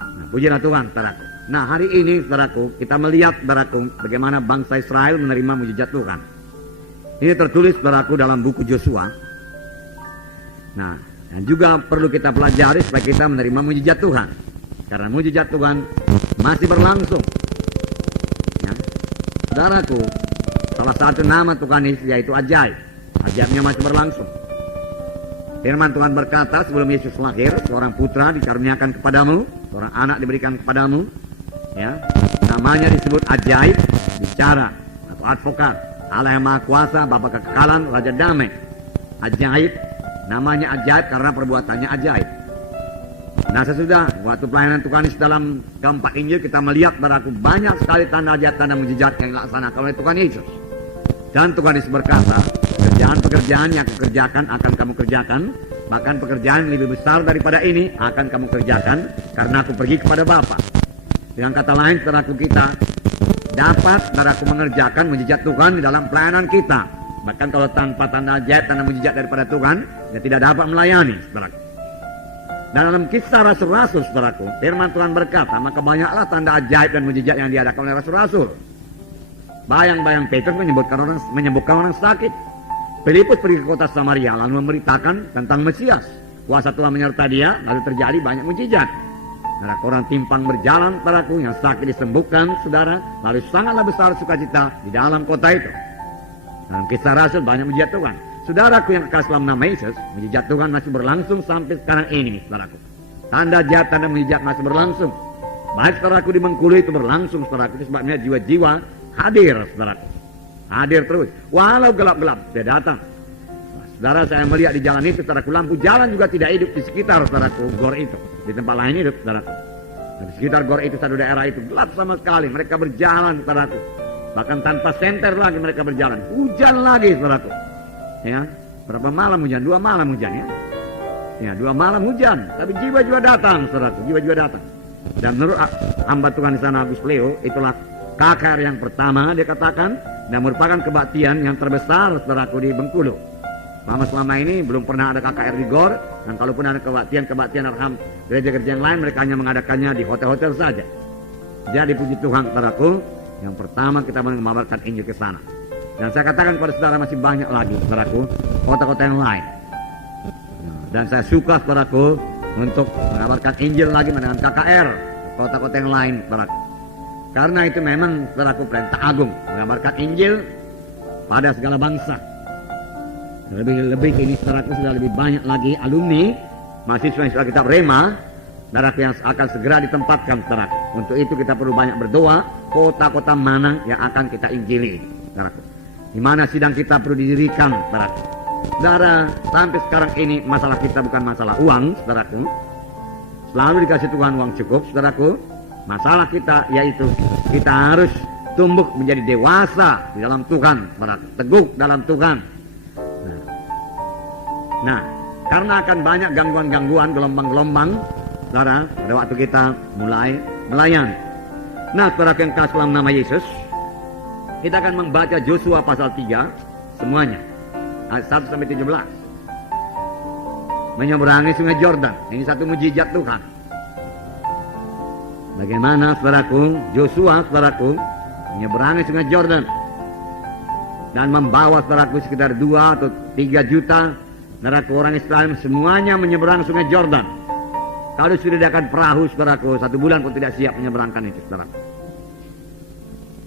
Nah, pujilah Tuhan, saudaraku. Nah, hari ini, saudaraku, kita melihat, saudaraku, bagaimana bangsa Israel menerima mujizat Tuhan. Ini tertulis, saudaraku, dalam buku Yosua. Nah, dan juga perlu kita pelajari supaya kita menerima mujizat Tuhan. Karena mujizat Tuhan masih berlangsung. Ya. Saudaraku, salah satu nama Tuhan Yesus yaitu ajaib. Ajaibnya masih berlangsung. Firman Tuhan berkata, sebelum Yesus lahir, seorang putra dikaruniakan kepadamu, seorang anak diberikan kepadamu. Ya, namanya disebut ajaib, bicara atau advokat, Allah yang Maha Kuasa, Bapa kekekalan, Raja damai. Ajaib, namanya ajaib karena perbuatannya ajaib. Nah, sesudah waktu pelayanan Tuhan Yesus dalam keempat Injil, kita melihat beraku banyak sekali tanda ajaib, tanda mujizat yang dilaksanakan oleh Tuhan Yesus. Dan Tuhan Yesus berkata, pekerjaan-pekerjaan yang aku kerjakan akan kamu kerjakan, bahkan pekerjaan yang lebih besar daripada ini akan kamu kerjakan, karena aku pergi kepada Bapa. Dengan kata lain, saudaraku, kita dapat, saudaraku, mengerjakan mujizat Tuhan di dalam pelayanan kita. Bahkan kalau tanpa tanda ajaib, tanda mujizat daripada Tuhan, kita tidak dapat melayani, saudaraku. Dan dalam kisah rasul-rasul, saudaraku, firman Tuhan berkata, maka banyaklah tanda ajaib dan mujizat yang diadakan oleh rasul-rasul. Bayang-bayang Petrus menyembuhkan orang sakit. Filipus pergi ke kota Samaria lalu memberitakan tentang Mesias. Kuasa Tuhan menyertai dia, lalu terjadi banyak mujizat. Saudara, orang timpang berjalan, saudaraku, yang sakit disembuhkan, saudara, lalu sangatlah besar sukacita di dalam kota itu. Dalam kisah rasul banyak mujizat Tuhan. Saudaraku yang kekal dalam nama Yesus, mujizat Tuhan masih berlangsung sampai sekarang ini, saudaraku. Tanda ajaib, tanda mujizat masih berlangsung. Baik, saudaraku, di Bengkulu itu berlangsung, saudaraku. Itu sebabnya jiwa-jiwa hadir, saudaraku. Hadir terus. Walau gelap-gelap, dia datang. Saudara, saya melihat di jalan itu, saudaraku, lampu jalan juga tidak hidup di sekitar, saudaraku, gor itu. Di tempat lain hidup, saudaraku. Di sekitar gor itu, satu daerah itu, gelap sama sekali. Mereka berjalan, saudaraku. Bahkan tanpa senter lagi mereka berjalan. Hujan lagi, saudaraku. Ya, berapa malam hujan? 2 malam hujan, ya. Ya, 2 malam hujan. Tapi jiwa-jiwa datang, saudaraku, jiwa-jiwa datang. Dan menurut hamba Tuhan di sana, Agus Leo, itulah KKR yang pertama, dia katakan, dan merupakan kebaktian yang terbesar, saudaraku, di Bengkulu. Selama ini belum pernah ada KKR di GOR, dan kalaupun ada kebaktian arham gereja-gereja yang lain, mereka hanya mengadakannya di hotel-hotel saja. Jadi puji Tuhan, saudaraku, yang pertama kita mengabarkan Injil ke sana. Dan saya katakan kepada saudara, masih banyak lagi, saudaraku, kota-kota yang lain. Dan saya suka, saudaraku, untuk mengabarkan Injil lagi dengan KKR, kota-kota yang lain, saudaraku. Karena itu memang, saudaraku, perintah agung, mengabarkan Injil pada segala bangsa. Lebih ini, saudaraku, sudah lebih banyak lagi alumni mahasiswa kitab Rema, saudaraku, yang akan segera ditempatkan, saudaraku. Untuk itu kita perlu banyak berdoa, kota-kota mana yang akan kita injili, saudaraku. Di mana sidang kita perlu didirikan, saudaraku. Saudara, sampai sekarang ini masalah kita bukan masalah uang, saudaraku. Selalu dikasih Tuhan uang cukup, saudaraku. Masalah kita yaitu kita harus tumbuh menjadi dewasa di dalam Tuhan, saudaraku. Teguh dalam Tuhan. Nah, karena akan banyak gangguan-gangguan, gelombang-gelombang, saudara, pada waktu kita mulai melayani. Nah, saudara yang kasih dalam nama Yesus, kita akan membaca Yosua pasal 3 semuanya, ayat 1 sampai 17. Menyeberangi sungai Yordan, ini satu mujizat Tuhan. Bagaimana, saudaraku, Yosua, saudaraku, menyeberangi sungai Yordan dan membawa, saudaraku, sekitar 2 atau 3 juta saudaraku orang Israel semuanya menyeberang sungai Yordan. Kalau sudah diadakan perahu, saudaraku, 1 bulan pun tidak siap menyeberangkan itu, saudaraku.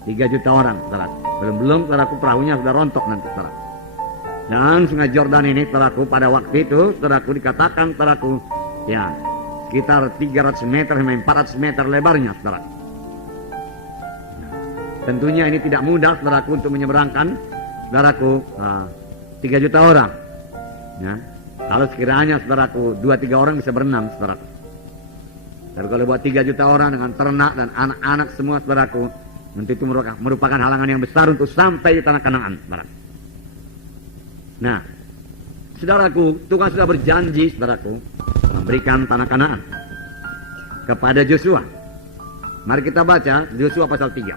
3 juta orang, saudaraku. Belum, saudaraku, perahunya sudah rontok nanti, saudaraku. Dan sungai Yordan ini, saudaraku, pada waktu itu, saudaraku, dikatakan, saudaraku, ya, sekitar 300 meter sampai 400 meter lebarnya, saudaraku. Nah, tentunya ini tidak mudah, saudaraku, untuk menyeberangkan, saudaraku, 3 juta orang. Ya, kalau sekiranya, saudaraku, 2-3 orang bisa berenang, saudaraku. Dan kalau buat 3 juta orang dengan ternak dan anak-anak semua, saudaraku, tentu itu merupakan halangan yang besar untuk sampai di tanah Kanaan, saudaraku. Nah, saudaraku, Tuhan sudah berjanji, saudaraku, memberikan tanah Kanaan kepada Yosua. Mari kita baca Yosua pasal 3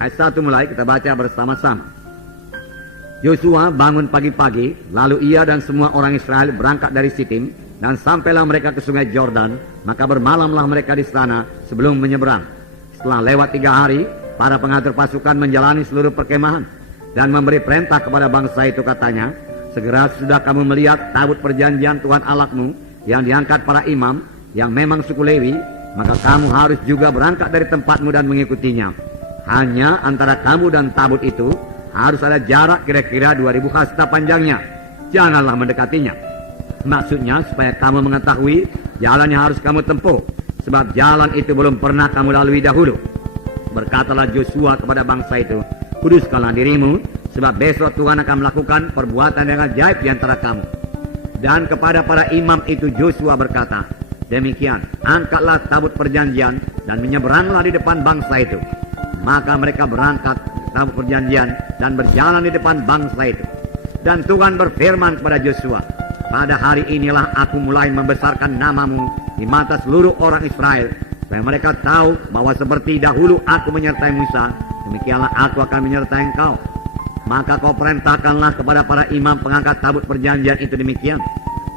ayat 1 mulai, kita baca bersama-sama. Yosua bangun pagi-pagi, lalu ia dan semua orang Israel berangkat dari Sitim Dan sampailah mereka ke sungai Yordan, maka bermalamlah mereka di sana sebelum menyeberang. Setelah lewat 3 hari, para pengatur pasukan menjalani seluruh perkemahan dan memberi perintah kepada bangsa itu, katanya, segera sudah kamu melihat tabut perjanjian Tuhan Allahmu yang diangkat para imam yang memang suku Lewi, maka kamu harus juga berangkat dari tempatmu dan mengikutinya. Hanya antara kamu dan tabut itu harus ada jarak kira-kira 2000 hasta panjangnya. Janganlah mendekatinya. Maksudnya supaya kamu mengetahui jalan yang harus kamu tempuh, sebab jalan itu belum pernah kamu lalui dahulu. Berkatalah Joshua kepada bangsa itu, kuduskanlah dirimu, sebab besok Tuhan akan melakukan perbuatan yang ajaib di antara kamu. Dan kepada para imam itu Joshua berkata, demikian, angkatlah tabut perjanjian dan menyeberanglah di depan bangsa itu. Maka mereka berangkat tabut perjanjian dan berjalan di depan bangsa itu. Dan Tuhan berfirman kepada Joshua, pada hari inilah aku mulai membesarkan namamu di mata seluruh orang Israel, supaya mereka tahu bahwa seperti dahulu aku menyertai Musa, demikianlah aku akan menyertai engkau. Maka kau perintahkanlah kepada para imam pengangkat tabut perjanjian itu demikian.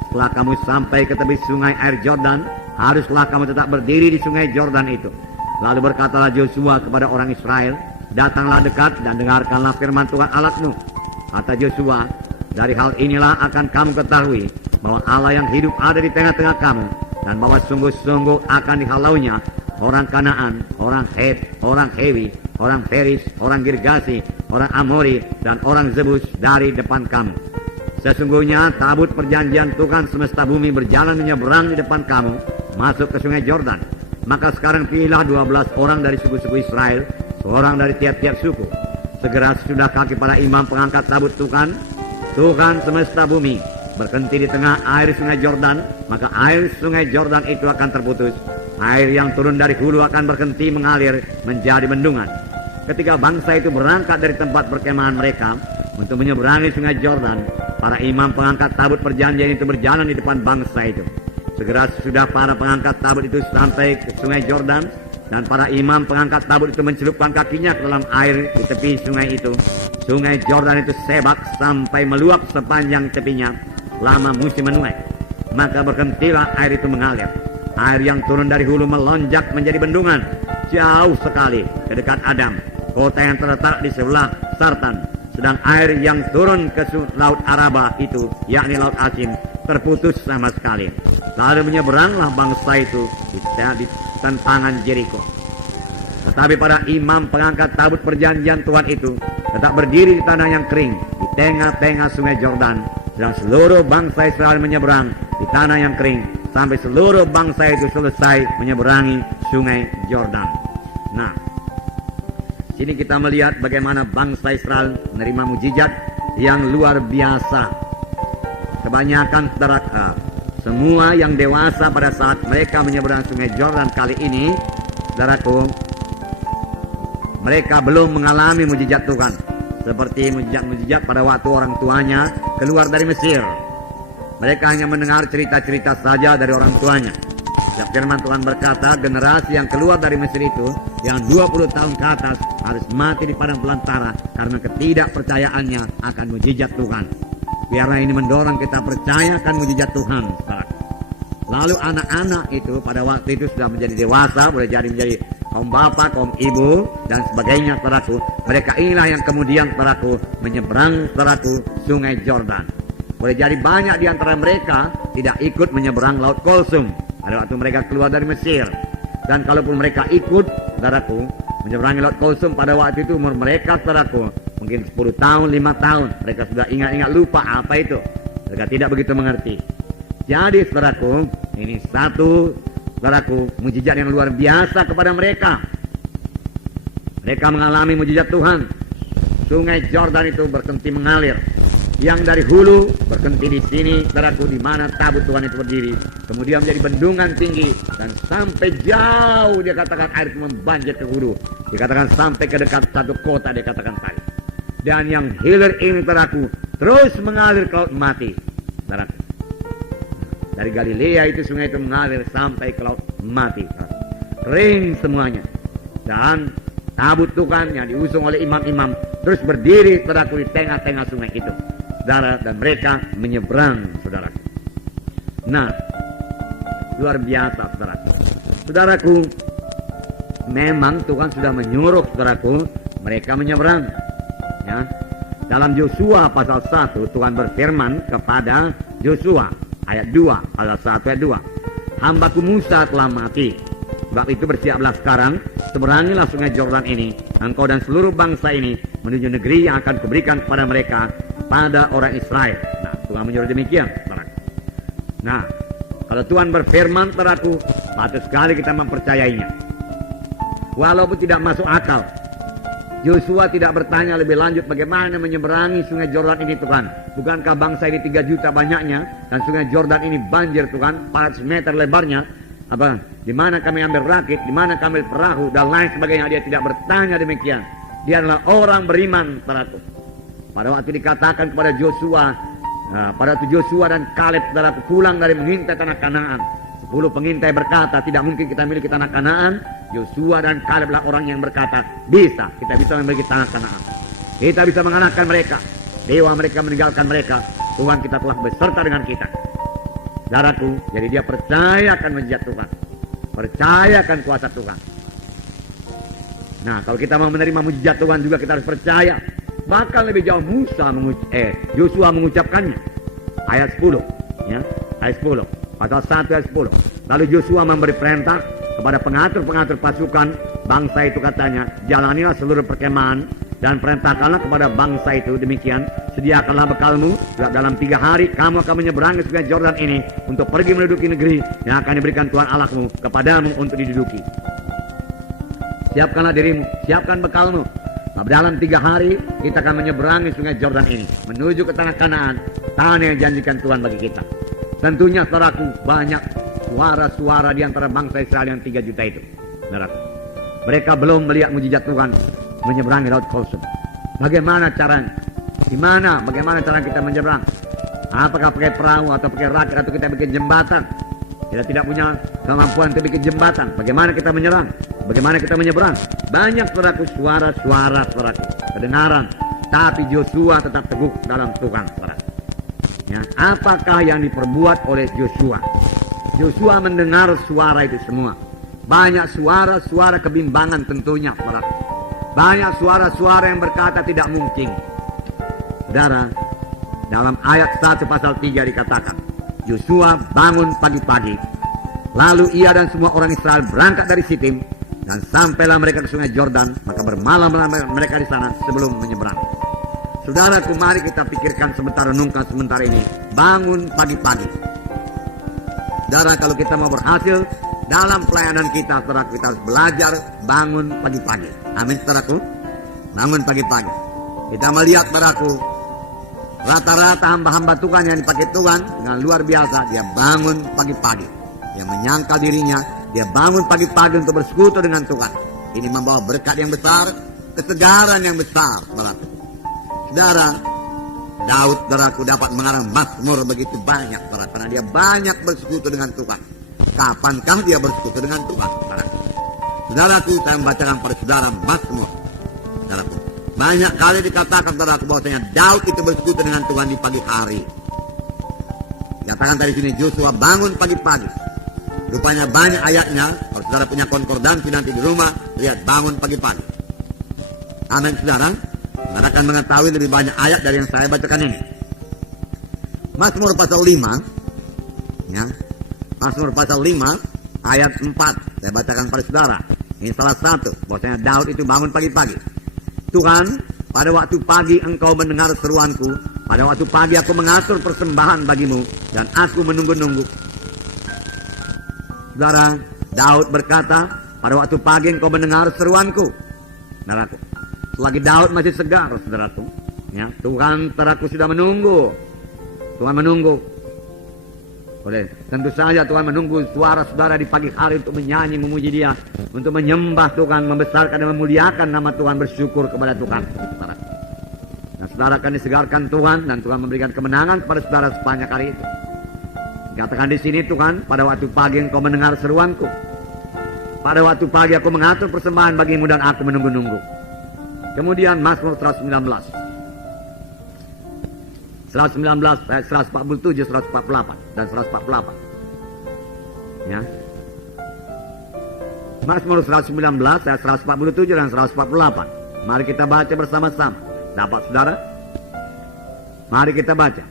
Setelah kamu sampai ke tepi sungai air Yordan, haruslah kamu tetap berdiri di sungai Yordan itu. Lalu berkatalah Joshua kepada orang Israel, datanglah dekat dan dengarkanlah firman Tuhan Allahmu. Kata Joshua, dari hal inilah akan kamu ketahui bahwa Allah yang hidup ada di tengah-tengah kamu, dan bahwa sungguh-sungguh akan dihalaunya orang Kanaan, orang Het, orang Hewi, orang Feris, orang Girgasi, orang Amori, dan orang Zebus dari depan kamu. Sesungguhnya tabut perjanjian Tuhan semesta bumi berjalan menyeberang di depan kamu, masuk ke sungai Yordan. Maka sekarang pilihlah 12 orang dari suku-suku Israel, seorang dari tiap-tiap suku. Segera sudah kaki para imam pengangkat tabut Tuhan semesta bumi berhenti di tengah air sungai Yordan, maka air sungai Yordan itu akan terputus. Air yang turun dari hulu akan berhenti mengalir menjadi bendungan. Ketika bangsa itu berangkat dari tempat perkemahan mereka untuk menyeberangi sungai Yordan, para imam pengangkat tabut perjanjian itu berjalan di depan bangsa itu. Segera sudah para pengangkat tabut itu sampai ke sungai Yordan, dan para imam pengangkat tabut itu mencelupkan kakinya ke dalam air di tepi sungai itu. Sungai Yordan itu sebak sampai meluap sepanjang tepinya lama musim menuai. Maka berhentilah air itu mengalir. Air yang turun dari hulu melonjak menjadi bendungan jauh sekali ke dekat Adam, kota yang terletak di sebelah Sartan. Sedang air yang turun ke laut Araba itu, yakni laut Asin, terputus sama sekali. Lalu menyeberanglah bangsa itu di tantangan Jericho. Tetapi para imam pengangkat tabut perjanjian Tuhan itu tetap berdiri di tanah yang kering di tengah-tengah sungai Yordan, sedang seluruh bangsa Israel menyeberang di tanah yang kering sampai seluruh bangsa itu selesai menyeberangi sungai Yordan. Nah, sini kita melihat bagaimana bangsa Israel menerima mujizat yang luar biasa. Kebanyakan semua yang dewasa pada saat mereka menyeberang sungai Yordan kali ini, saudaraku, mereka belum mengalami mujizat Tuhan seperti mujizat pada waktu orang tuanya keluar dari Mesir. Mereka hanya mendengar cerita-cerita saja dari orang tuanya. Dan firman Tuhan berkata, generasi yang keluar dari Mesir itu, yang 20 tahun ke atas, harus mati di padang belantara karena ketidakpercayaannya akan mujizat Tuhan. Biarlah ini mendorong kita percaya akan mujizat Tuhan. Lalu anak-anak itu pada waktu itu sudah menjadi dewasa, boleh jadi menjadi kaum bapak, kaum ibu, dan sebagainya, saudaraku. Mereka inilah yang kemudian, saudaraku, menyeberang, saudaraku, sungai Yordan. Boleh jadi banyak di antara mereka tidak ikut menyeberang laut Kulsum pada waktu mereka keluar dari Mesir. Dan kalaupun mereka ikut, saudaraku, menyeberangi laut Kulsum pada waktu itu umur mereka, saudaraku, mungkin 10 tahun, 5 tahun. Mereka sudah ingat-ingat lupa apa itu. Mereka tidak begitu mengerti. Jadi, saudaraku, ini satu, saudaraku, mujizat yang luar biasa kepada mereka. Mereka mengalami mujizat Tuhan. Sungai Yordan itu berhenti mengalir. Yang dari hulu berhenti di sini, saudaraku, di mana tabut Tuhan itu berdiri. Kemudian menjadi bendungan tinggi dan sampai jauh, dia katakan air itu membanjir ke hulu. Dikatakan sampai ke dekat satu kota, dia katakan tadi. Dan yang hilir ini, saudaraku, terus mengalir ke laut mati, saudaraku. Dari Galilea itu sungai itu mengalir sampai ke laut mati, kering semuanya. Dan tabut Tuhan yang diusung oleh imam-imam terus berdiri, saudaraku, di tengah-tengah sungai itu, saudara, dan mereka menyeberang, saudara. Nah, luar biasa saudaraku. Saudaraku, memang Tuhan sudah menyuruh saudaraku mereka menyeberang. Ya. Dalam Yosua pasal 1 Tuhan berfirman kepada Yosua ayat 2, pasal 1 ayat 2. Hambaku Musa telah mati. Sebab itu bersiaplah sekarang, seberangilah sungai Yordan ini, engkau dan seluruh bangsa ini menuju negeri yang akan kuberikan kepada mereka, pada orang Israel. Nah, Tuhan menyuruh demikian. Nah, kalau Tuhan berfirman saudaraku, patut sekali kita mempercayainya. Walaupun tidak masuk akal, Yosua tidak bertanya lebih lanjut bagaimana menyeberangi sungai Yordan ini Tuhan. Bukankah bangsa ini 3 juta banyaknya dan sungai Yordan ini banjir Tuhan, 400 meter lebarnya. Apa? Di mana kami ambil rakit, di mana kami ambil perahu dan lain sebagainya. Dia tidak bertanya demikian. Dia adalah orang beriman saudaraku. Pada waktu dikatakan kepada Yosua, pada waktu Yosua dan Kaleb saudaraku pulang dari mengintai tanah Kanaan, 10 pengintai berkata tidak mungkin kita miliki tanah Kanaan. Yosua dan Kaleb adalah orang yang berkata bisa, kita bisa memiliki tanah Kanaan, kita bisa mengalahkan mereka. Dewa mereka meninggalkan mereka, Tuhan kita telah beserta dengan kita. Saudaraku, jadi dia percaya akan mujizat Tuhan, percaya akan kuasa Tuhan. Nah, kalau kita mau menerima mujizat Tuhan juga kita harus percaya. Bahkan lebih jauh Yosua mengucapkannya. Ayat 10, ya, ayat 10, pasal 1 ayat 10. Lalu Yosua memberi perintah kepada pengatur-pengatur pasukan bangsa itu, katanya, jalanilah seluruh perkemahan dan perintahkanlah kepada bangsa itu demikian, sediakanlah bekalmu, dalam 3 hari kamu akan menyeberangi sungai Yordan ini untuk pergi menduduki negeri yang akan diberikan Tuhan Allahmu kepadamu untuk diduduki. Siapkanlah dirimu, siapkan bekalmu. Dalam 3 hari kita akan menyeberangi sungai Yordan ini menuju ke tanah Kanaan, tanah yang dijanjikan Tuhan bagi kita. Tentunya saudaraku, banyak suara-suara di antara bangsa Israel yang 3 juta itu, saudaraku. Mereka belum melihat mujizat Tuhan menyeberangi laut Kosum. Bagaimana caranya? Bagaimana cara kita menyeberang? Apakah pakai perahu atau pakai rakit atau kita bikin jembatan? Kita tidak punya kemampuan untuk bikin jembatan. Bagaimana kita menyerang? Bagaimana kita menyeberang? Banyak saudaraku suara-suara saudaraku kedengaran, tapi Yosua tetap teguh dalam Tuhan saudaraku. Ya, apakah yang diperbuat oleh Yosua? Yosua mendengar suara itu semua. Banyak suara-suara kebimbangan tentunya saudaraku. Banyak suara-suara yang berkata tidak mungkin. Saudara, dalam ayat 1 pasal 3 dikatakan, Yosua bangun pagi-pagi, lalu ia dan semua orang Israel berangkat dari Sitim, dan sampailah mereka ke sungai Yordan, maka bermalam-malam mereka di sana sebelum menyeberang. Saudaraku, mari kita pikirkan sebentar, renungkan sebentar ini. Bangun pagi-pagi. Saudara, kalau kita mau berhasil dalam pelayanan kita, saudaraku, kita harus belajar bangun pagi-pagi. Amin, saudaraku. Bangun pagi-pagi. Kita melihat, saudaraku, rata-rata hamba-hamba Tuhan yang dipakai Tuhan dengan luar biasa. Dia bangun pagi-pagi. Dia menyangkal dirinya. Dia bangun pagi-pagi untuk bersekutu dengan Tuhan. Ini membawa berkat yang besar, kesegaran yang besar, saudaraku. Saudara, Daud, saudaraku, dapat mengarang mazmur begitu banyak, saudara, karena dia banyak bersekutu dengan Tuhan. Kapankah dia bersekutu dengan Tuhan, saudaraku? Saudaraku, saya membacakan pada saudara mazmur, saudaraku. Banyak kali dikatakan, saudaraku, bahwasanya Daud itu bersekutu dengan Tuhan di pagi hari. Dikatakan tadi sini, Yosua bangun pagi-pagi. Rupanya banyak ayatnya. Kalau saudara punya konkordansi nanti di rumah, lihat bangun pagi-pagi. Amin, saudara. Saudara akan mengetahui lebih banyak ayat dari yang saya bacakan ini. Mazmur pasal 5, ya. Mazmur pasal 5 ayat 4 saya bacakan pada saudara. Ini salah satu bahwasanya Daud itu bangun pagi-pagi. Tuhan, pada waktu pagi engkau mendengar seruanku, pada waktu pagi aku mengatur persembahan bagimu dan aku menunggu-nunggu. Saudara, Daud berkata, pada waktu pagi engkau mendengar seruanku. Saudaraku, selagi Daud masih segar, saudaraku, ya, Tuhan, saudaraku, sudah menunggu. Tuhan menunggu. Tentu saja Tuhan menunggu suara saudara di pagi hari untuk menyanyi, memuji Dia, untuk menyembah Tuhan, membesarkan dan memuliakan nama Tuhan, bersyukur kepada Tuhan. Saudara. Nah, saudara akan disegarkan Tuhan dan Tuhan memberikan kemenangan kepada saudara sepanjang hari itu. Dikatakan di sini, Tuhan, pada waktu pagi engkau mendengar seruanku. Pada waktu pagi aku mengatur persembahan bagimu dan aku menunggu-nunggu. Kemudian Mazmur 119. 119 ayat 147, 148 dan 148. Ya. Mazmur 119 ayat 147 dan 148. Mari kita baca bersama-sama. Dapat saudara? Mari kita baca.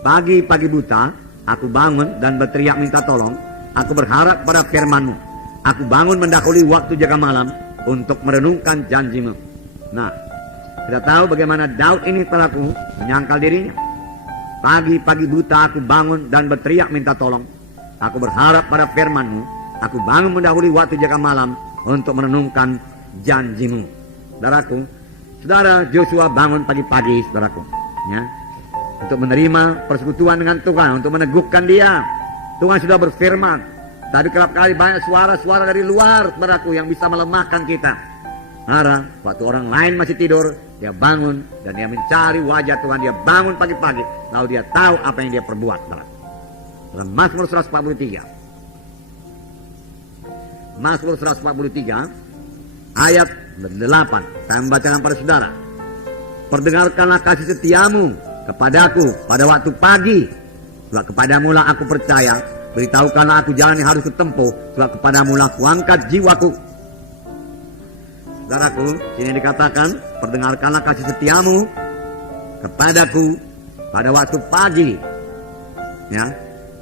Pagi-pagi buta, aku bangun dan berteriak minta tolong. Aku berharap pada firman-Mu. Aku bangun mendahului waktu jaga malam untuk merenungkan janji-Mu. Nah, kita tahu bagaimana Daud ini pelaku menyangkal dirinya. Pagi-pagi buta aku bangun dan berteriak minta tolong. Aku berharap pada firman-Mu. Aku bangun mendahului waktu jaga malam untuk merenungkan janji-Mu. Saudaraku, saudara Joshua bangun pagi-pagi, saudaraku, ya, untuk menerima persekutuan dengan Tuhan, untuk meneguhkan dia. Tuhan sudah berfirman, tapi kerap kali banyak suara-suara dari luar, saudaraku, yang bisa melemahkan kita. Marah, waktu orang lain masih tidur, dia bangun dan dia mencari wajah Tuhan. Dia bangun pagi-pagi, lalu dia tahu apa yang dia perbuat, saudaraku. Dalam Mazmur 143, Mazmur 143 ayat 8, saya membacakan pada saudara. Perdengarkanlah kasih setiamu kepadaku pada waktu pagi, sebab kepadamu lah aku percaya. Beritahukanlah aku jalan yang harus kutempuh, sebab kepadamu lah kuangkat jiwaku. Saudaraku, sini dikatakan, perdengarkanlah kasih setiamu kepadaku pada waktu pagi, ya,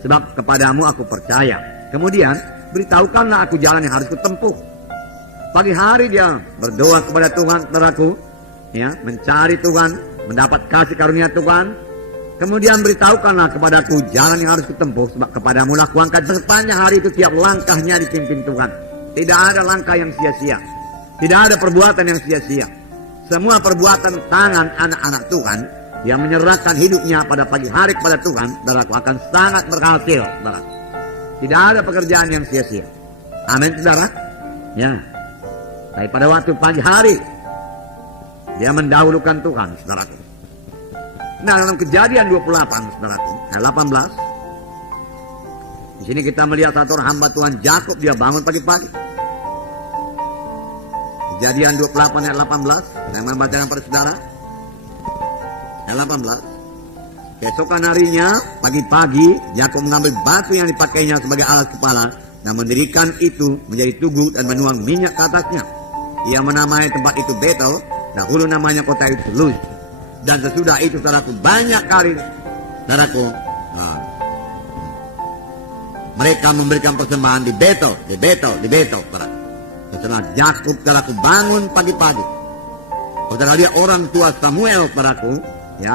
sebab kepadamu aku percaya. Kemudian beritahukanlah aku jalan yang harus kutempuh. Pagi hari dia berdoa kepada Tuhan, saudaraku, ya, mencari Tuhan, mendapat kasih karunia Tuhan. Kemudian beritahukanlah kepadaku jalan yang harus kutempuh, sebab kepadamu lah kuangkat. Sepanjang hari itu tiap langkahnya dipimpin Tuhan. Tidak ada langkah yang sia-sia, tidak ada perbuatan yang sia-sia. Semua perbuatan tangan anak-anak Tuhan yang menyerahkan hidupnya pada pagi hari kepada Tuhan, saudaraku, akan sangat berhasil, saudaraku. Tidak ada pekerjaan yang sia-sia. Amin, saudara. Ya. Tapi pada waktu pagi hari dia mendahulukan Tuhan, saudaraku. Nah, dalam Kejadian 28, saudaraku, ayat 18, di sini kita melihat satu orang hamba Tuhan Yakub, dia bangun pagi-pagi. Kejadian 28 ayat 18, saya membacakan pada saudara. Ayat 18. Keesokan harinya, pagi-pagi, Yakub mengambil batu yang dipakainya sebagai alas kepala dan mendirikan itu menjadi tugu dan menuang minyak ke atasnya. Ia menamai tempat itu Betel, dahulu namanya kota itu Luz. Dan sesudah itu, saudaraku, banyak kali, saudaraku, mereka memberikan persembahan di Betel, saudaraku. Setelah Yakub, saudaraku, bangun pagi-pagi. Saudara lihat orang tua Samuel, saudaraku, ya,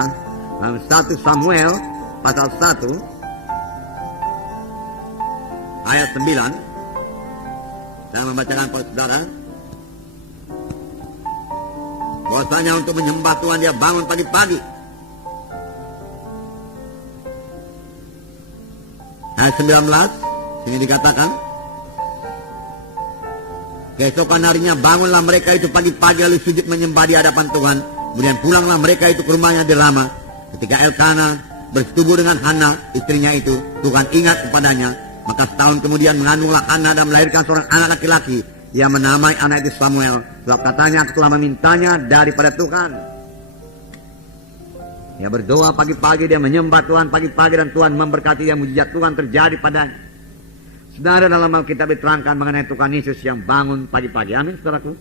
dalam 1 Samuel pasal 1 ayat 9, saya membacakan kepada saudara. Bahwasanya untuk menyembah Tuhan dia bangun pagi-pagi. Ayat 19, sini dikatakan, keesokan harinya bangunlah mereka itu pagi-pagi lalu sujud menyembah di hadapan Tuhan. Kemudian pulanglah mereka itu ke rumahnya di Rama. Ketika Elkana bersetubuh dengan Hana, istrinya itu, Tuhan ingat kepadanya. Maka setahun kemudian mengandunglah Hana dan melahirkan seorang anak laki-laki. Ia menamai anak itu Samuel, sebab katanya aku telah memintanya daripada Tuhan. Dia berdoa pagi-pagi, dia menyembah Tuhan pagi-pagi, dan Tuhan memberkati dia, mujizat Tuhan terjadi padanya. Saudara, dalam Alkitab diterangkan mengenai Tuhan Yesus yang bangun pagi-pagi. Amin, saudaraku.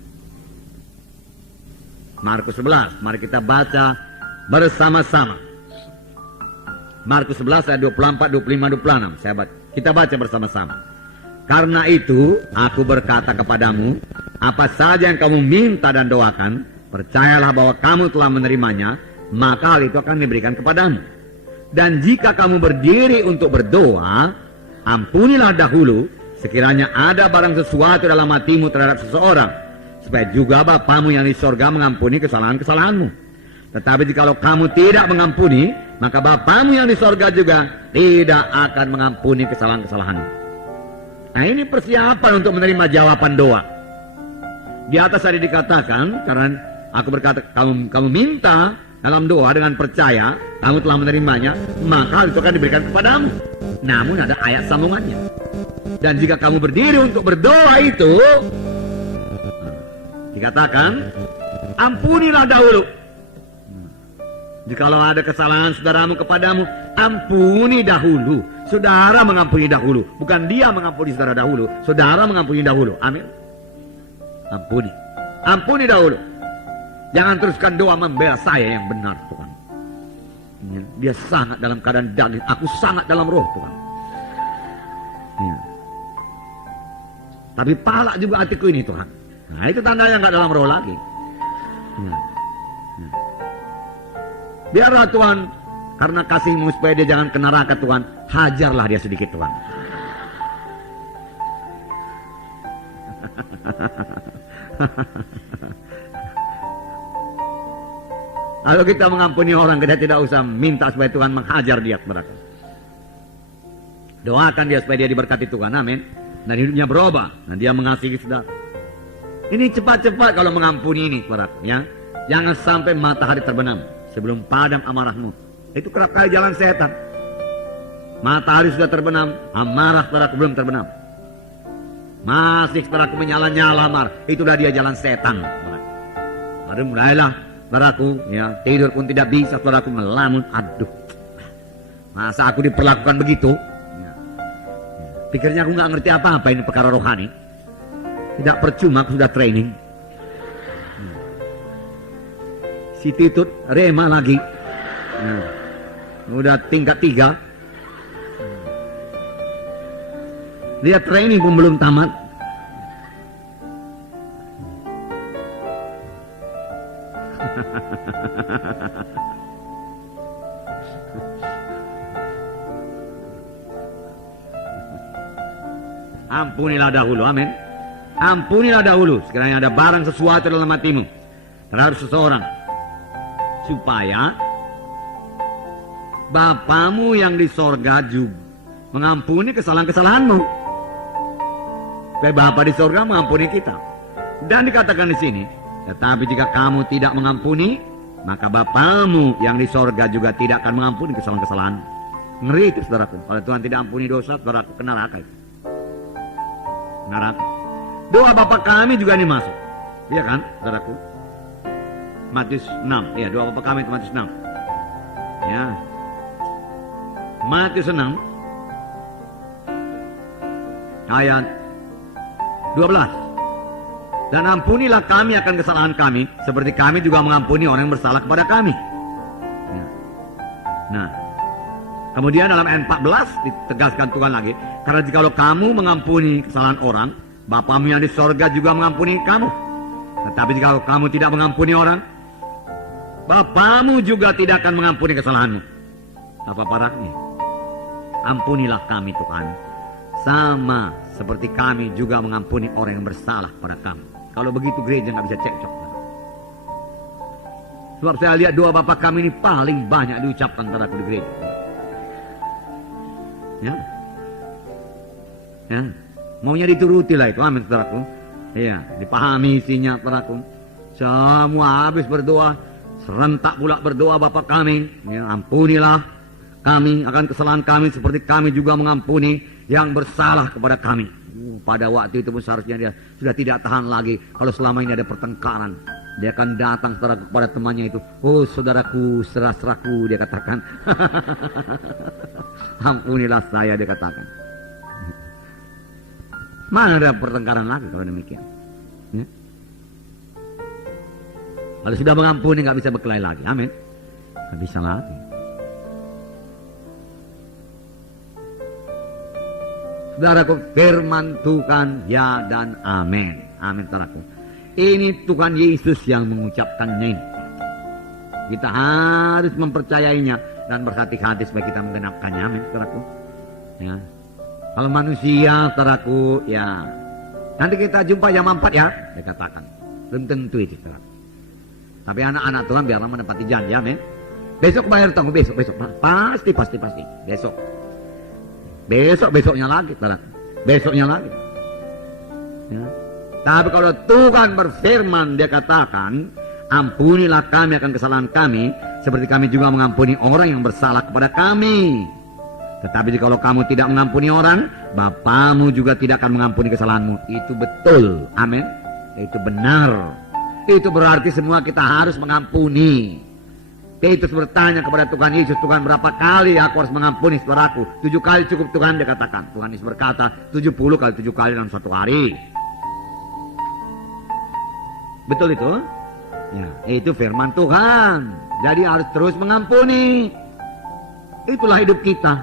Markus 11, mari kita baca bersama-sama. Markus 11 ayat 24, 25, 26. Kita baca bersama-sama. Karena itu aku berkata kepadamu, apa saja yang kamu minta dan doakan, percayalah bahwa kamu telah menerimanya, maka hal itu akan diberikan kepadamu. Dan jika kamu berdiri untuk berdoa, ampunilah dahulu sekiranya ada barang sesuatu dalam hatimu terhadap seseorang, supaya juga Bapamu yang di sorga mengampuni kesalahan-kesalahanmu. Tetapi jikalau kamu tidak mengampuni, maka Bapamu yang di sorga juga tidak akan mengampuni kesalahan-kesalahanmu. Nah, ini persiapan untuk menerima jawaban doa. Di atas tadi dikatakan, karena aku berkata kamu minta dalam doa dengan percaya, kamu telah menerimanya, maka itu akan diberikan kepadamu. Namun ada ayat sambungannya. Dan jika kamu berdiri untuk berdoa itu, dikatakan, ampunilah dahulu. Jikalau ada kesalahan saudaramu kepadamu, ampuni dahulu. Saudara mengampuni dahulu. Bukan dia mengampuni saudara dahulu. Saudara mengampuni dahulu. Amin. Ampuni. Ampuni dahulu. Jangan teruskan doa membela saya yang benar, Tuhan. Ya, dia sangat dalam keadaan daging. Aku sangat dalam roh, Tuhan. Ya. Tapi palak juga hatiku ini, Tuhan. Nah, itu tandanya nggak dalam roh lagi. Ya. Ya. Biarlah Tuhan, karena kasih-Mu supaya dia jangan ke neraka, Tuhan, hajarlah dia sedikit, Tuhan. Kalau kita mengampuni orang, kita tidak usah minta supaya Tuhan menghajar dia kepada kita. Doakan dia supaya dia diberkati Tuhan, amin. Dan hidupnya berubah, dan dia mengasihi saudara. Ini cepat-cepat kalau mengampuni ini, saudara, ya. Jangan sampai matahari terbenam sebelum padam amarahmu. Itu kerap kali jalan setan. Matahari sudah terbenam, amarah saudaraku belum terbenam. Masih saudaraku menyala-nyala marah. Itulah dia jalan setan. Baru mulailah saudaraku, ya, tidur pun tidak bisa, saudaraku melamun. Aduh, masa aku diperlakukan begitu? Ya. Pikirnya aku nggak ngerti apa-apa ini perkara rohani. Tidak percuma aku sudah training. Si Titut rema lagi. Udah tingkat 3. Dia training pun belum tamat. Ampunilah dahulu, amin. Ampunilah dahulu sekiranya ada barang sesuatu dalam hatimu terhadap seseorang, supaya Bapamu yang di sorga juga mengampuni kesalahan-kesalahanmu. Supaya Bapa di sorga mengampuni kita. Dan dikatakan di sini, tetapi jika kamu tidak mengampuni, maka Bapamu yang di sorga juga tidak akan mengampuni kesalahan-kesalahan. Ngeri itu saudaraku. Kalau Tuhan tidak ampuni dosa, saudaraku ke neraka itu. Neraka. Doa Bapa kami juga ini masuk. Iya kan, saudaraku? Matius 6. Ya, doa Bapa kami itu Matius 6. Ya. Matius 6 ayat 12. Dan ampunilah kami akan kesalahan kami, seperti kami juga mengampuni orang yang bersalah kepada kami. Ya. Nah, kemudian dalam ayat 14 ditegaskan Tuhan lagi, karena jikalau kamu mengampuni kesalahan orang, Bapamu yang di sorga juga mengampuni kamu. Tetapi jikalau kamu tidak mengampuni orang, Bapamu juga tidak akan mengampuni kesalahanmu. Apa parahnya? Ampunilah kami Tuhan, sama seperti kami juga mengampuni orang yang bersalah pada kami. Kalau begitu gereja nggak bisa cekcok. Sebab saya lihat doa Bapa kami ini paling banyak diucapkan saudaraku di gereja. Ya, ya, maunya dituruti lah itu, amin saudaraku. Iya, dipahami isinya saudaraku. Semua habis berdoa, serentak pula berdoa Bapa kami, ya, ampunilah kami akan kesalahan kami seperti kami juga mengampuni yang bersalah kepada kami. Pada waktu itu pun seharusnya dia sudah tidak tahan lagi. Kalau selama ini ada pertengkaran, dia akan datang kepada temannya itu. Oh saudaraku, serah-serahku, dia katakan. Ampunilah saya, dia katakan. Mana ada pertengkaran lagi kalau demikian? Ya? Kalau sudah mengampuni nggak bisa berkelahi lagi, amin. Nggak bisa lagi. Saudaraku, firman Tuhan ya dan amin. Amin saudaraku. Ini Tuhan Yesus yang mengucapkannya ini. Kita harus mempercayainya dan berhati-hati supaya kita menggenapkannya. Amin saudaraku. Ya. Kalau manusia saudaraku, ya nanti kita jumpa jam 4 ya, dia katakan. Belum tentu itu saudaraku. Tapi anak-anak Tuhan biarlah menepati janji, amin. Besok bayar utang, besok. Pasti. Besoknya lagi, saudara. Besoknya lagi. Ya. Tapi kalau Tuhan berfirman, dia katakan, ampunilah kami akan kesalahan kami, seperti kami juga mengampuni orang yang bersalah kepada kami. Tetapi jikalau kamu tidak mengampuni orang, Bapamu juga tidak akan mengampuni kesalahanmu. Itu betul, amin. Itu benar. Itu berarti semua kita harus mengampuni. Petrus bertanya kepada Tuhan Yesus, Tuhan berapa kali aku harus mengampuni saudaraku? 7 kali cukup Tuhan, dia katakan. Tuhan Yesus berkata 70 kali 7 kali dalam 1 hari. Betul itu? Ya, itu firman Tuhan. Jadi harus terus mengampuni. Itulah hidup kita.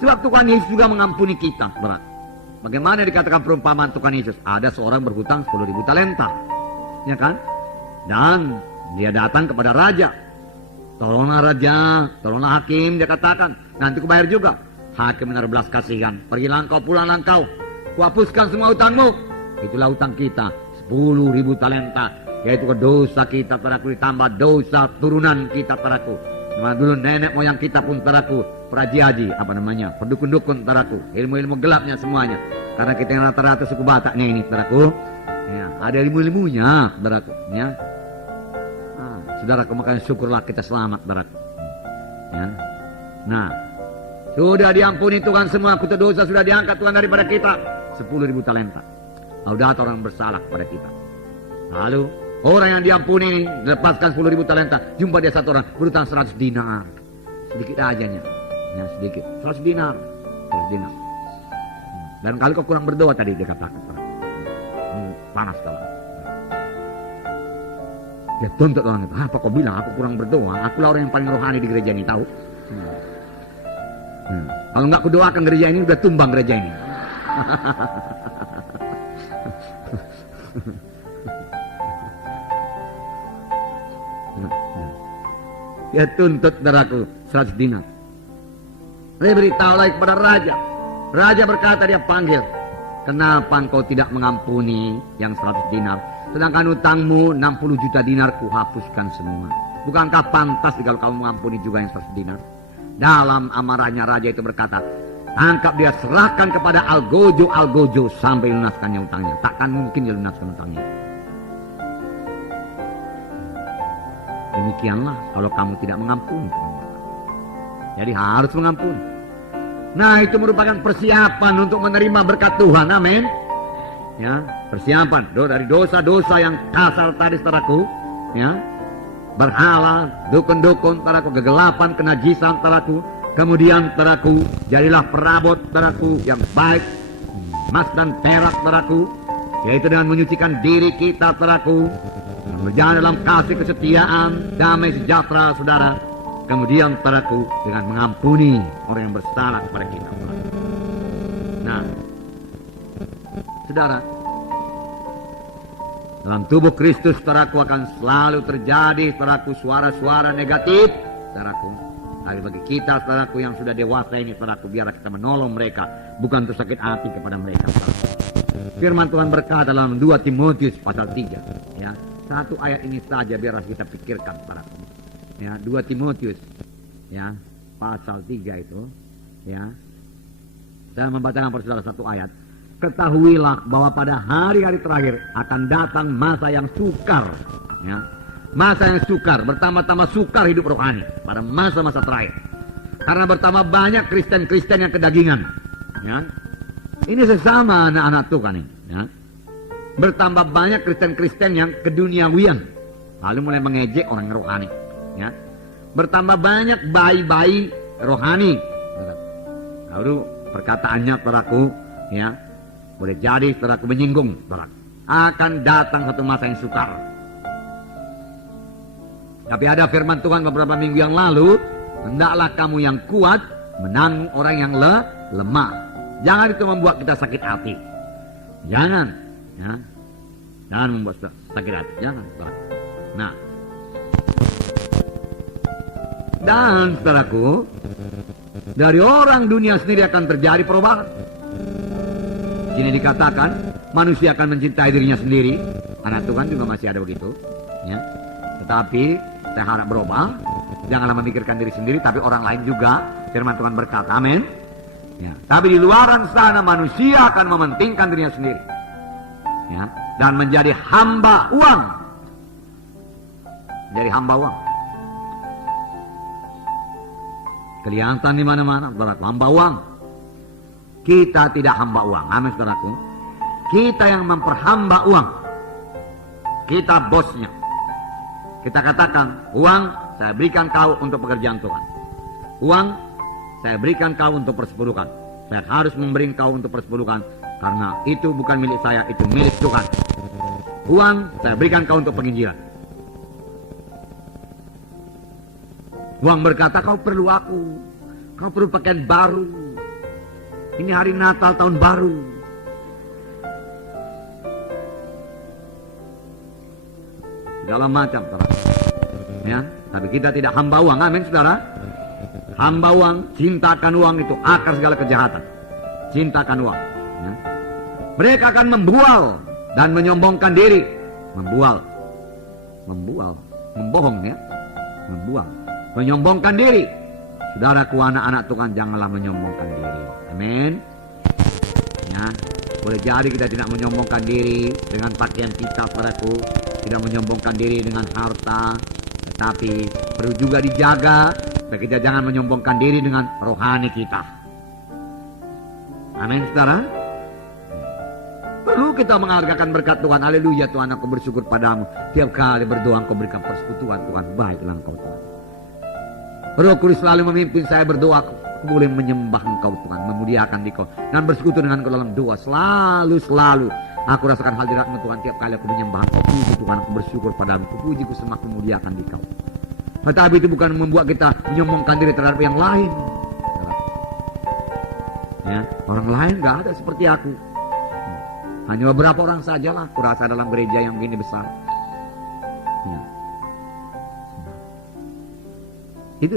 Sebab Tuhan Yesus juga mengampuni kita. Berat. Bagaimana dikatakan perumpamaan Tuhan Yesus? Ada seorang berhutang 10.000 talenta. Ya kan? Dan dia datang kepada raja. Tolonglah raja, tolonglah hakim, dia katakan. Nanti ku bayar juga. Hakim menaruh belas kasihan. Pergilah engkau, pulanglah engkau. Ku hapuskan semua hutangmu. Itulah hutang kita. 10.000 talenta. Yaitu ke dosa kita, saudaraku, ditambah dosa turunan kita, saudaraku. Dulu nenek moyang kita pun, saudaraku, praji-aji, pendukun-dukun, saudaraku. Ilmu-ilmu gelapnya semuanya. Karena kita yang rata-rata suku Bataknya ini, saudaraku. Ya, ada ilmu-ilmunya, saudaraku. Ya. Saudaraku, makanya syukurlah kita selamat, saudaraku. Ya. Nah, sudah diampuni Tuhan semua, kutu dosa sudah diangkat Tuhan daripada kita. 10.000 talenta. Lalu datang orang bersalah kepada kita. Lalu orang yang diampuni dilepaskan 10.000 talenta. Jumpa dia satu orang berutang 100 dinar. Sedikit aja nya. Ya, sedikit. 100 dinar. 100 dinar. Dan kali kau kurang berdoa tadi dia katakan. Panas kalau. Dia tuntut orang itu. Apa kau bilang aku kurang berdoa? Akulah orang yang paling rohani di gereja ini, tahu? Kalau enggak aku doakan gereja ini, udah tumbang gereja ini. Dia tuntut saudaraku 100 dinar. Dia beritahu lagi kepada raja. Raja berkata, dia panggil, kenapa engkau tidak mengampuni yang 100 dinar? Sedangkan utangmu 60 juta dinar ku hapuskan semua. Bukankah pantas kalau kamu mengampuni juga yang 100 dinar? Dalam amarahnya raja itu berkata, tangkap dia, serahkan kepada Algojo sampai lunaskannya utangnya. Takkan mungkin dia lunaskan utangnya. Demikianlah kalau kamu tidak mengampuni. Jadi harus mengampuni. Nah, itu merupakan persiapan untuk menerima berkat Tuhan. Amin. Ya, persiapan dari dosa-dosa yang kasar tadi, saudaraku. Ya, berhala, dukun-dukun, saudaraku, kegelapan, kenajisan, saudaraku. Kemudian, saudaraku, jadilah perabot, saudaraku, yang baik, emas dan perak, saudaraku, yaitu dengan menyucikan diri kita, saudaraku, berjalan dalam kasih kesetiaan, damai sejahtera, saudara. Kemudian, saudaraku, dengan mengampuni orang yang bersalah kepada kita, saudara. Nah, saudara, dalam tubuh Kristus, saudaraku, akan selalu terjadi, saudaraku, suara-suara negatif, saudaraku. Tapi bagi kita, saudaraku, yang sudah dewasa ini, saudaraku, biarlah kita menolong mereka, bukan untuk sakit hati kepada mereka, saudaraku. Firman Tuhan berkata dalam 2 Timotius pasal 3, ya, satu ayat ini saja biarlah kita pikirkan, saudaraku. Ya, 2 Timotius, ya, pasal 3 itu, ya. Saya membacakan pada saudara satu ayat. Ketahuilah bahwa pada hari-hari terakhir akan datang masa yang sukar, ya. Masa yang sukar, bertambah-tambah sukar hidup rohani pada masa-masa terakhir. Karena bertambah banyak Kristen-Kristen yang kedagingan, ya. Ini sesama anak-anak Tuhan ini, ya. Bertambah banyak Kristen-Kristen yang keduniawian, lalu mulai mengejek orang rohani, ya. Bertambah banyak bayi-bayi rohani, lalu perkataannya, saudaraku, ya, boleh jadi saudaraku menyinggung, saudaraku. Akan datang satu masa yang sukar. Tapi ada firman Tuhan beberapa minggu yang lalu, hendaklah kamu yang kuat menanggung orang yang lemah. Jangan itu membuat kita sakit hati. Jangan, ya. Jangan membuat sakit hati. Jangan, saudaraku. Nah, dan saudaraku, dari orang dunia sendiri akan terjadi perubahan. Sini dikatakan manusia akan mencintai dirinya sendiri. Anak Tuhan juga masih ada begitu, ya. Tetapi saya harap berubah. Janganlah memikirkan diri sendiri, tapi orang lain juga. Firman Tuhan berkata, amin. Ya. Tapi di luaran sana manusia akan mementingkan dirinya sendiri, ya, dan menjadi hamba uang. Menjadi hamba uang. Kelihatan di mana-mana, saudaraku, hamba uang. Kita tidak hamba uang, amin, saudaraku. Kita yang memperhamba uang. Kita bosnya. Kita katakan, uang saya berikan kau untuk pekerjaan Tuhan. Uang, saya berikan kau untuk persepuluhan. Saya harus memberi kau untuk persepuluhan, karena itu bukan milik saya, itu milik Tuhan. Uang, saya berikan kau untuk penginjilan. Uang berkata, kau perlu aku. Kau perlu pakaian baru. Ini hari Natal, tahun baru. Segala macam, saudara. Ya, tapi kita tidak hamba uang, amin, saudara. Hamba uang, cintakan uang itu akar segala kejahatan. Cintakan uang. Ya. Mereka akan membual dan menyombongkan diri. Membual, membohong ya, membual, menyombongkan diri. Saudaraku, anak-anak Tuhan, janganlah menyombongkan diri. Amin. Ya, boleh jadi kita tidak menyombongkan diri dengan pakaian kita, saudaraku, tidak menyombongkan diri dengan harta, tetapi perlu juga dijaga supaya kita jangan menyombongkan diri dengan rohani kita. Amin, saudara. Perlu kita menghargakan berkat Tuhan. Haleluya, Tuhan, aku bersyukur padamu. Tiap kali berdoa engkau berikan persekutuan, Tuhan. Baiklah engkau, Tuhan. Roh Kudus selalu memimpin saya berdoa. Aku boleh menyembah engkau, Tuhan, memuliakan engkau dan bersekutu dengan engkau dalam doa. Selalu aku rasakan hadiratmu, Tuhan. Tiap kali aku menyembah engkau, puji Tuhan, aku bersyukur padamu. Aku puji, ku semak memuliakan engkau. Tetapi itu bukan membuat kita menyombongkan diri terhadap yang lain. Ya, orang lain gak ada seperti aku. Hanya beberapa orang sajalah aku rasa dalam gereja yang begini besar. Ya. Itu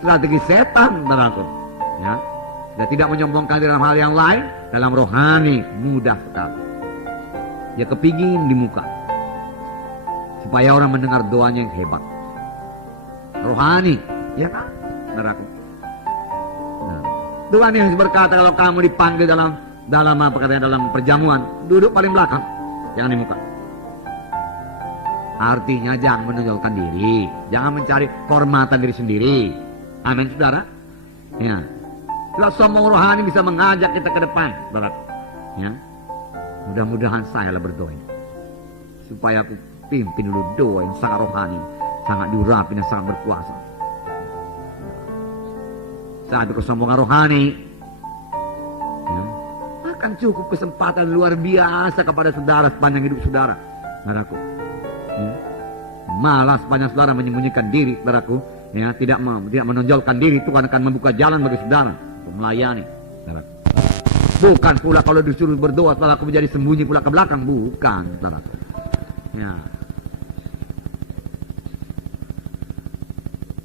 strategi setan, saudaraku. Ya, dia tidak menyombongkan dalam hal yang lain, dalam rohani mudah sekali. Dia kepingin di muka, supaya orang mendengar doanya yang hebat. Rohani, ya kan, saudaraku. Nah, Tuhan Yesus berkata, kalau kamu dipanggil dalam apa katanya, dalam perjamuan, duduk paling belakang, jangan di muka. Artinya jangan menonjolkan diri, jangan mencari kehormatan diri sendiri. Amin, saudara. Ya, kalau sombong rohani bisa mengajak kita ke depan, saudara. Ya, mudah-mudahan saya lah berdoa supaya aku pimpin dulu doa yang sangat rohani, sangat diurapi dan sangat berkuasa. Saat kesombongan rohani, ya, akan cukup kesempatan luar biasa kepada saudara sepanjang hidup saudara, saudaraku. Ya. Malah sepanjang saudara menyembunyikan diri, saudaraku, ya, tidak menonjolkan diri, Tuhan akan membuka jalan bagi saudara untuk melayani, saudaraku. Bukan pula kalau disuruh berdoa saudaraku menjadi sembunyi pula ke belakang, bukan, saudaraku. Ya.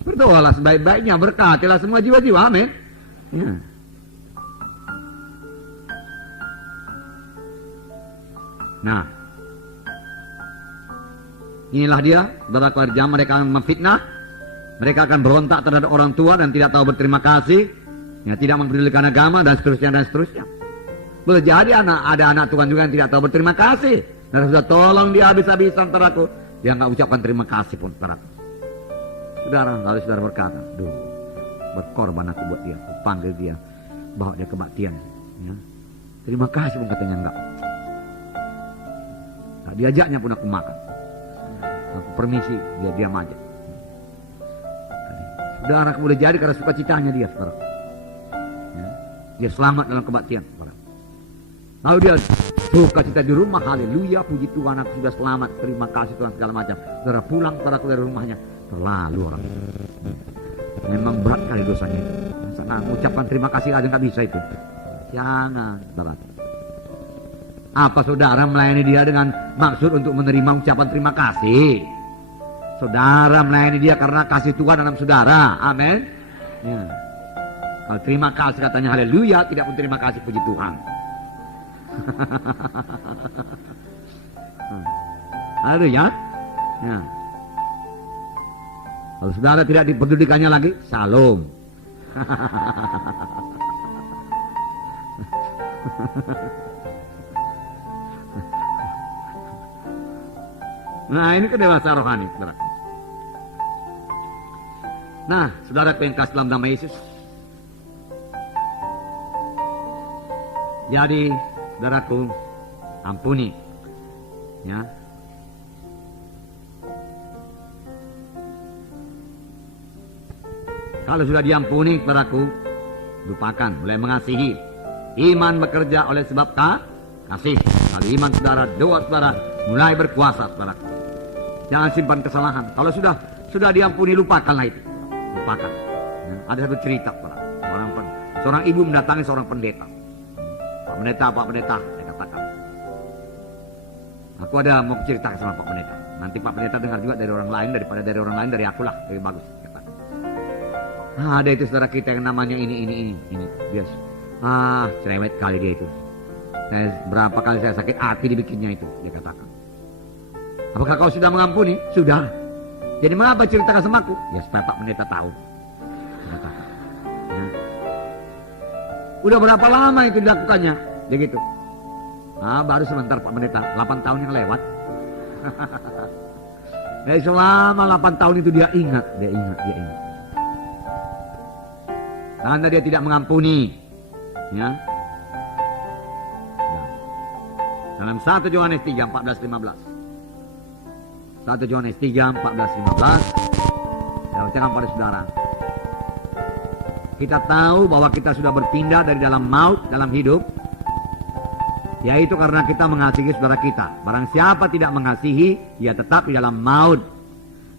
Berdoalah sebaik-baiknya, berkatilah semua jiwa-jiwa, amin. Ya. Nah, inilah dia, saudara keluarga, mereka akan memfitnah, mereka akan berontak terhadap orang tua dan tidak tahu berterima kasih, ya, tidak mempedulikan agama dan seterusnya dan seterusnya. Boleh jadi ada anak Tuhan juga yang tidak tahu berterima kasih, dan sudah tolong dia habis-habisan, saudaraku, dia nggak ucapkan terima kasih pun, saudaraku. Saudara, lalu saudara berkata, duh, berkorban aku buat dia, aku panggil dia, bawa dia kebaktian, ya. Terima kasih pun katanya enggak. Nah, diajaknya pun aku makan. Aku permisi, dia diam aja. Saudara, boleh jadi karena sukacitanya dia, saudara. Ya. Dia selamat dalam kebaktian, saudara. Lalu dia sukacita di rumah, haleluya, puji Tuhan, aku sudah selamat, terima kasih Tuhan, segala macam. Saudara pulang, saudara dari rumahnya, terlalu orang. Memang berat kali dosanya itu. Nah, mengucapkan terima kasih aja nggak bisa itu. Jangan, saudara. Apa saudara melayani dia dengan maksud untuk menerima ucapan terima kasih? Saudara melayani dia karena kasih Tuhan dalam saudara, amin. Ya. Kalau terima kasih katanya haleluya, tidak pun terima kasih puji Tuhan. Haleluya. Ya. Kalau saudara tidak dipedulikannya lagi, salam. Nah, ini kedewasaan rohani, saudara. Nah, saudara yang kasih dalam nama Yesus. Jadi, saudaraku, ampuni, ya. Kalau sudah diampuni, saudaraku, lupakan, mulai mengasihi. Iman bekerja oleh sebab kasih. Kalau iman saudara, doa saudara mulai berkuasa, saudaraku. Jangan simpan kesalahan. Kalau sudah diampuni, lupakanlah itu. Lupakan. Nah, ada satu cerita, saudara. Seorang ibu mendatangi seorang pendeta. Pak pendeta, saya katakan, aku ada mau cerita sama Pak pendeta. Nanti Pak pendeta dengar juga dari orang lain, daripada dari orang lain, dari akulah, lebih bagus. Ada itu saudara kita yang namanya ini. Biasa. Cerewet kali dia itu. Berapa kali saya sakit hati dibikinnya itu, dia katakan. Apakah kau sudah mengampuni? Sudah. Jadi mengapa ceritakan sama aku? Ya supaya Pak pendeta tahu. Dia katakan. Ya. Udah berapa lama itu dilakukannya? Dia gitu. Baru sebentar Pak pendeta, 8 tahun yang lewat. Jadi selama 8 tahun itu dia ingat. Karena dia tidak mengampuni. Ya. Dalam 1 Yohanes 3, 14-15. 1 Yohanes 3, 14-15. Saya ucapkan pada saudara. Kita tahu bahwa kita sudah berpindah dari dalam maut, dalam hidup. Yaitu karena kita mengasihi saudara kita. Barang siapa tidak mengasihi, ia tetap di dalam maut.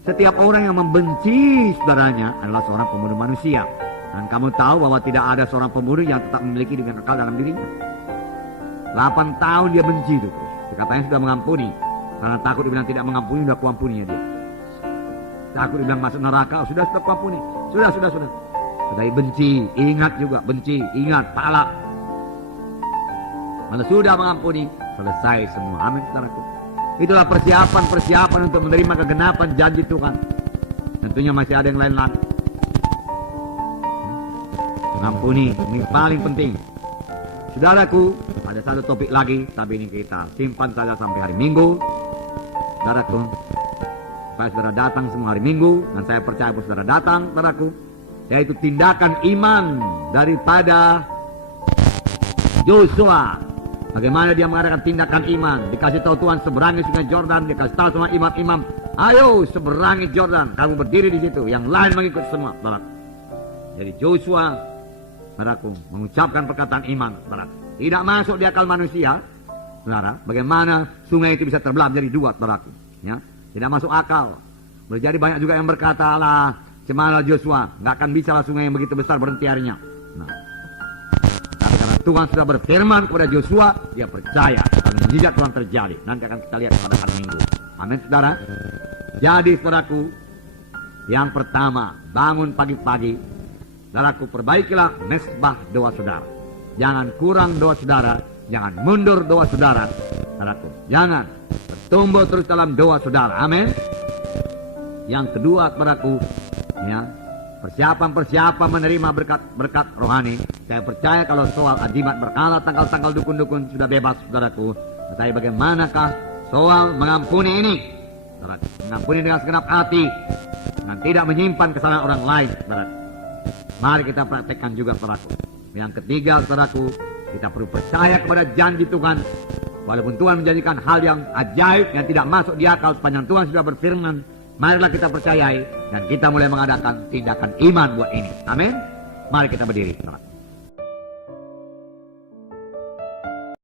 Setiap orang yang membenci saudaranya adalah seorang pembunuh manusia. Dan kamu tahu bahwa tidak ada seorang pembunuh yang tetap memiliki dengan kekal dalam dirinya. 8 tahun dia benci itu. Katanya sudah mengampuni. Karena takut dibilang tidak mengampuni, sudah kuampuninya dia. Takut dibilang masuk neraka, sudah kuampuni. Sudah. Sudah benci, ingat juga, benci, ingat, talak. Kalau sudah mengampuni, selesai semua. Amin, saudaraku. Itulah persiapan untuk menerima kegenapan janji Tuhan. Tentunya masih ada yang lain lagi. Mengampuni, ini paling penting. Saudaraku, ada satu topik lagi, tapi ini kita simpan saja sampai hari Minggu. Saudaraku, supaya saudara datang semua hari Minggu, dan saya percaya bahwa saudara datang, saudaraku, yaitu tindakan iman daripada Yosua. Bagaimana dia mengadakan tindakan iman. Dikasih tahu Tuhan seberangi sungai Jordan. Dikasih tahu sama imam-imam, ayo seberangi Jordan. Kamu berdiri di situ, yang lain mengikut semua, saudaraku. Jadi Yosua, saudaraku, mengucapkan perkataan iman, saudaraku. Tidak masuk di akal manusia, saudara. Bagaimana sungai itu bisa terbelah menjadi 2, saudaraku. Ya, tidak masuk akal. Berjadi banyak juga yang berkata, lah, cemana Yosua, nggak akan bisa lah sungai yang begitu besar berhenti harinya. Nah, tapi karena Tuhan sudah berfirman kepada Yosua, dia percaya akan mujizat Tuhan terjadi. Nanti akan kita lihat pada hari Minggu. Amin, saudara. Jadi, saudaraku, yang pertama, bangun pagi-pagi, saudaraku, perbaikilah mesbah doa saudara. Jangan kurang doa saudara, jangan mundur doa saudara, saudaraku. Jangan bertumbuh terus dalam doa saudara. Amin. Yang kedua, saudaraku, ya, persiapan menerima berkat rohani. Saya percaya kalau soal ajimat berkala, tanggal-tanggal dukun-dukun sudah bebas, saudaraku. Tetapi bagaimanakah soal mengampuni ini? Saudaraku, mengampuni dengan segenap hati dan tidak menyimpan kesalahan orang lain, saudaraku. Mari kita praktekkan juga, saudaraku. Yang ketiga, saudaraku, kita perlu percaya kepada janji Tuhan. Walaupun Tuhan menjanjikan hal yang ajaib yang tidak masuk di akal, sepanjang Tuhan sudah berfirman, marilah kita percayai dan kita mulai mengadakan tindakan iman buat ini. Amin. Mari kita berdiri, saudara.